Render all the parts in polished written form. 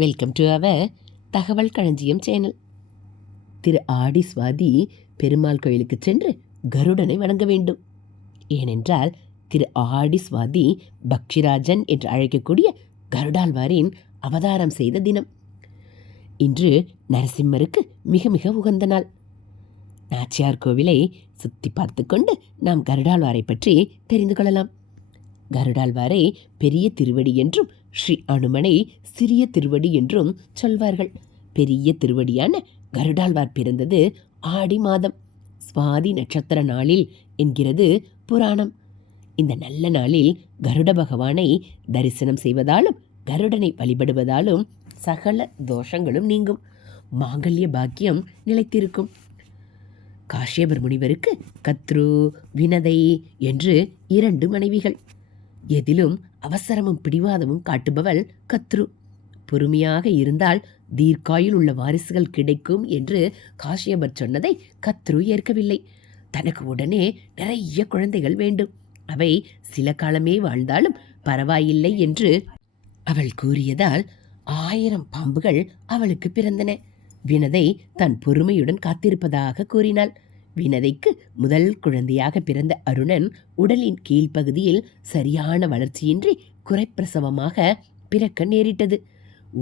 Welcome to our தகவல் களஞ்சியம் channel. திரு ஆடி சுவாதி பெருமாள் கோயிலுக்கு சென்று கருடனை வணங்க வேண்டும். ஏனென்றால் திரு ஆடி சுவாதி பக்ஷிராஜன் என்று அழைக்கக்கூடிய கருடாழ்வாரின் அவதாரம் செய்த தினம். இன்று நரசிம்மருக்கு மிக மிக உகந்த நாள். நாச்சியார் கோவிலை சுற்றி பார்த்து கொண்டு நாம் கருடாழ்வாரை பற்றி தெரிந்து கொள்ளலாம். கருடாழ்வாரை பெரிய திருவடி என்றும் ஸ்ரீ அனுமனை சிறிய திருவடி என்றும் சொல்வார்கள். பெரிய திருவடியான கருடாழ்வார் பிறந்தது ஆடி மாதம் சுவாதி நட்சத்திர நாளில் என்கிறது புராணம். இந்த நல்ல நாளில் கருட பகவானை தரிசனம் செய்வதாலும் கருடனை வழிபடுவதாலும் சகல தோஷங்களும் நீங்கும், மாங்கல்ய பாக்கியம் நிலைத்திருக்கும். காஷ்யபர் முனிவருக்கு கத்ரு வினதை என்று 2 மனைவிகள். எதிலும் அவசரமும் பிடிவாதமும் காட்டுபவள் கத்ரு. பொறுமையாக இருந்தால் தீர்க்காயுள் உள்ள வாரிசுகள் கிடைக்கும் என்று காஷ்யபர் சொன்னதை கத்ரு ஏற்கவில்லை. தனக்கு உடனே நிறைய குழந்தைகள் வேண்டும், அவை சில காலமே வாழ்ந்தாலும் பரவாயில்லை என்று அவள் கூறியதால் 1000 பாம்புகள் அவளுக்கு பிறந்தன. வினதை தன் பொறுமையுடன் காத்திருப்பதாக கூறினாள். வினதைக்கு முதல் குழந்தையாக பிறந்த அருணன் உடலின் கீழ்ப்பகுதியில் சரியான வளர்ச்சியின்றி குறைப்பிரசவமாக பிறக்க நேரிட்டது.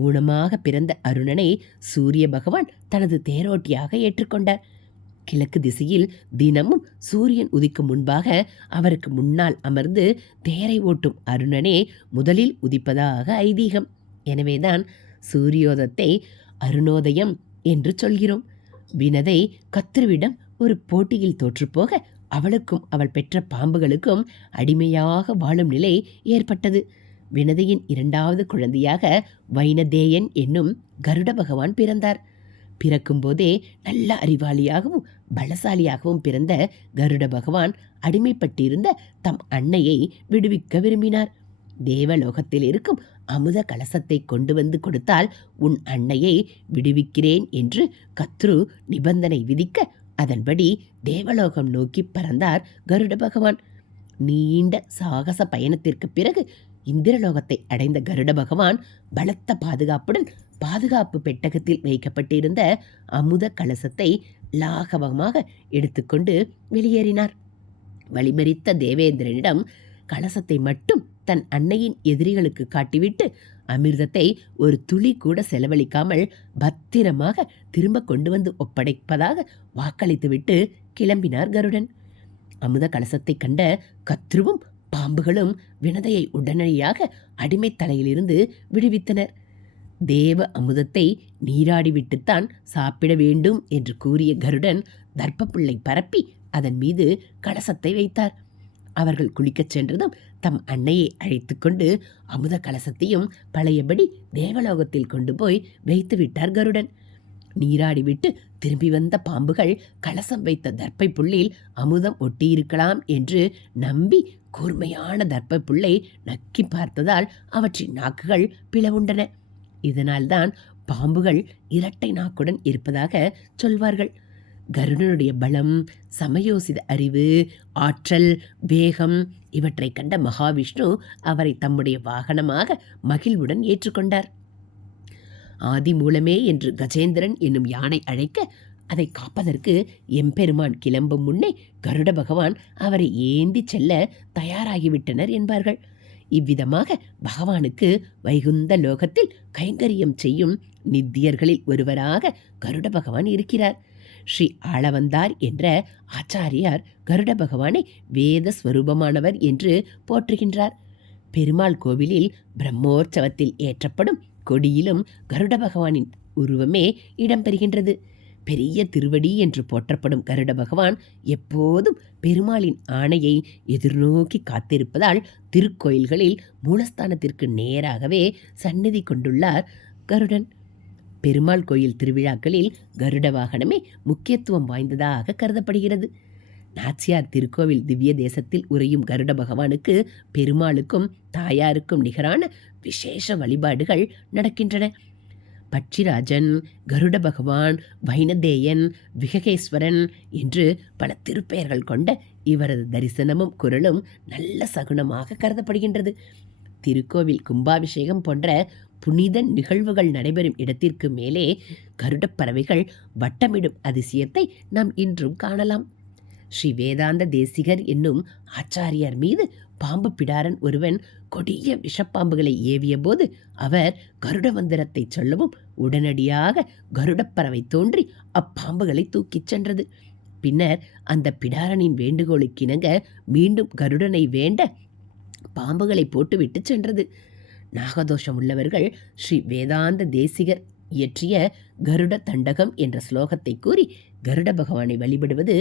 ஊனமாக பிறந்த அருணனை சூரிய பகவான் தனது தேரோட்டியாக ஏற்றுக்கொண்டார். கிழக்கு திசையில் தினமும் சூரியன் உதிக்கும் முன்பாக அவருக்கு முன்னால் அமர்ந்து தேரை ஓட்டும் அருணனே முதலில் உதிப்பதாக ஐதீகம். எனவேதான் சூரியோதத்தை அருணோதயம் என்று சொல்கிறோம். வினதை கத்ருவிடம் ஒரு போட்டியில் தோற்றுப்போக அவளுக்கும் அவள் பெற்ற பாம்புகளுக்கும் அடிமையாக வாழும் நிலை ஏற்பட்டது. வினதையின் 2வது குழந்தையாக வைனதேயன் என்னும் கருட பகவான் பிறந்தார். பிறக்கும் போதே நல்ல அறிவாளியாகவும் பலசாலியாகவும் பிறந்த கருட பகவான் அடிமைப்பட்டிருந்த தம் அன்னையை விடுவிக்க விரும்பினார். தேவலோகத்தில் இருக்கும் அமுத கலசத்தை கொண்டு வந்து கொடுத்தால் உன் அன்னையை விடுவிக்கிறேன் என்று கத்ரு நிபந்தனை விதிக்க, அதன்படி தேவலோகம் நோக்கி பறந்தார் கருட பகவான். நீண்ட சாகச பயணத்திற்கு பிறகு இந்திரலோகத்தை அடைந்த கருட பகவான் பலத்த பாதுகாப்புடன் பாதுகாப்பு பெட்டகத்தில் வைக்கப்பட்டிருந்த அமுத கலசத்தை லாகவமாக எடுத்துக்கொண்டு வெளியேறினார். வழிமறித்த தேவேந்திரனிடம் கலசத்தை மட்டும் தன் அன்னையின் எதிரிகளுக்கு காட்டிவிட்டு அமிர்தத்தை ஒரு துளி கூட செலவழிக்காமல் பத்திரமாக திரும்ப கொண்டு வந்து ஒப்படைப்பதாக வாக்களித்துவிட்டு கிளம்பினார் கருடன். அமுத கலசத்தை கண்ட கத்ருவும் பாம்புகளும் வினதையை உடனடியாக அடிமை தலையிலிருந்து விடுவித்தனர். தேவ அமுதத்தை நீராடிவிட்டுத்தான் சாப்பிட வேண்டும் என்று கூறிய கருடன் தர்ப்பப்புல்லை பரப்பி அதன் மீது கலசத்தை வைத்தார். அவர்கள் குளிக்கச் சென்றதும் தம் அன்னையை அழைத்து கொண்டு அமுத கலசத்தையும் பழையபடி தேவலோகத்தில் கொண்டு போய் வைத்து விட்டார் கருடன். நீராடிவிட்டு திரும்பி வந்த பாம்புகள் கலசம் வைத்த தர்ப்பை புல்லில் அமுதம் ஒட்டியிருக்கலாம் என்று நம்பி கூர்மையான தர்ப்பை புல்லை நக்கி பார்த்ததால் அவற்றின் நாக்குகள் பிளவுண்டன. இதனால்தான் பாம்புகள் இரட்டை நாக்குடன் இருப்பதாக சொல்வார்கள். கருடனுடைய பலம், சமயோசித அறிவு, ஆற்றல், வேகம் இவற்றை கண்ட மகாவிஷ்ணு அவரை தம்முடைய வாகனமாக மகிழ்வுடன் ஏற்றுக்கொண்டார். ஆதி மூலமே என்று கஜேந்திரன் என்னும் யானை அழைக்க அதை காப்பதற்கு எம்பெருமான் கிளம்பும் முன்னே கருட பகவான் அவரை ஏந்தி செல்ல தயாராகிவிட்டனர் என்பார்கள். இவ்விதமாக பகவானுக்கு வைகுந்த லோகத்தில் கைங்கரியம் செய்யும் நித்தியர்களில் ஒருவராக கருட பகவான் இருக்கிறார். ஸ்ரீ ஆளவந்தார் என்ற ஆச்சாரியார் கருட பகவானை வேத ஸ்வரூபமானவர் என்று போற்றுகின்றார். பெருமாள் கோவிலில் பிரம்மோற்சவத்தில் ஏற்றப்படும் கொடியிலும் கருட பகவானின் உருவமே இடம்பெறுகின்றது. பெரிய திருவடி என்று போற்றப்படும் கருட பகவான் எப்போதும் பெருமாளின் ஆணையை எதிர்நோக்கி காத்திருப்பதால் திருக்கோயில்களில் மூலஸ்தானத்திற்கு நேராகவே சந்நிதி கொண்டுள்ளார் கருடன். பெருமாள் கோயில் திருவிழாக்களில் கருட வாகனமே முக்கியத்துவம் வாய்ந்ததாக கருதப்படுகிறது. நாச்சியார் திருக்கோவில் திவ்ய தேசத்தில் உறையும் கருட பகவானுக்கு பெருமாளுக்கும் தாயாருக்கும் நிகரான விசேஷ வழிபாடுகள் நடக்கின்றன. பட்சிராஜன், கருட பகவான், வைனதேயன், விககேஸ்வரன் என்று பல திருப்பெயர்கள் கொண்ட இவரது தரிசனமும் குரலும் நல்ல சகுனமாக கருதப்படுகின்றது. திருக்கோவில் கும்பாபிஷேகம் போன்ற புனித நிகழ்வுகள் நடைபெறும் இடத்திற்கு மேலே கருடப் பறவைகள் வட்டமிடும் அதிசயத்தை நாம் இன்றும் காணலாம். ஸ்ரீ வேதாந்த தேசிகர் என்னும் ஆச்சாரியார் மீது பாம்பு பிடாரன் ஒருவன் கொடிய விஷப்பாம்புகளை ஏவிய போது அவர் கருட மந்திரத்தை சொல்லவும் உடனடியாக கருடப்பறவை தோன்றி அப்பாம்புகளை தூக்கிச் சென்றது. பின்னர் அந்த பிடாரனின் வேண்டுகோளுக்கிணங்க மீண்டும் கருடனை வேண்ட பாம்புகளை போட்டுவிட்டு சென்றது. நாகதோஷம் உள்ளவர்கள் ஸ்ரீ வேதாந்த தேசிகர் இயற்றிய கருட தண்டகம் என்ற ஸ்லோகத்தை கூறி கருட பகவானை வழிபடுவது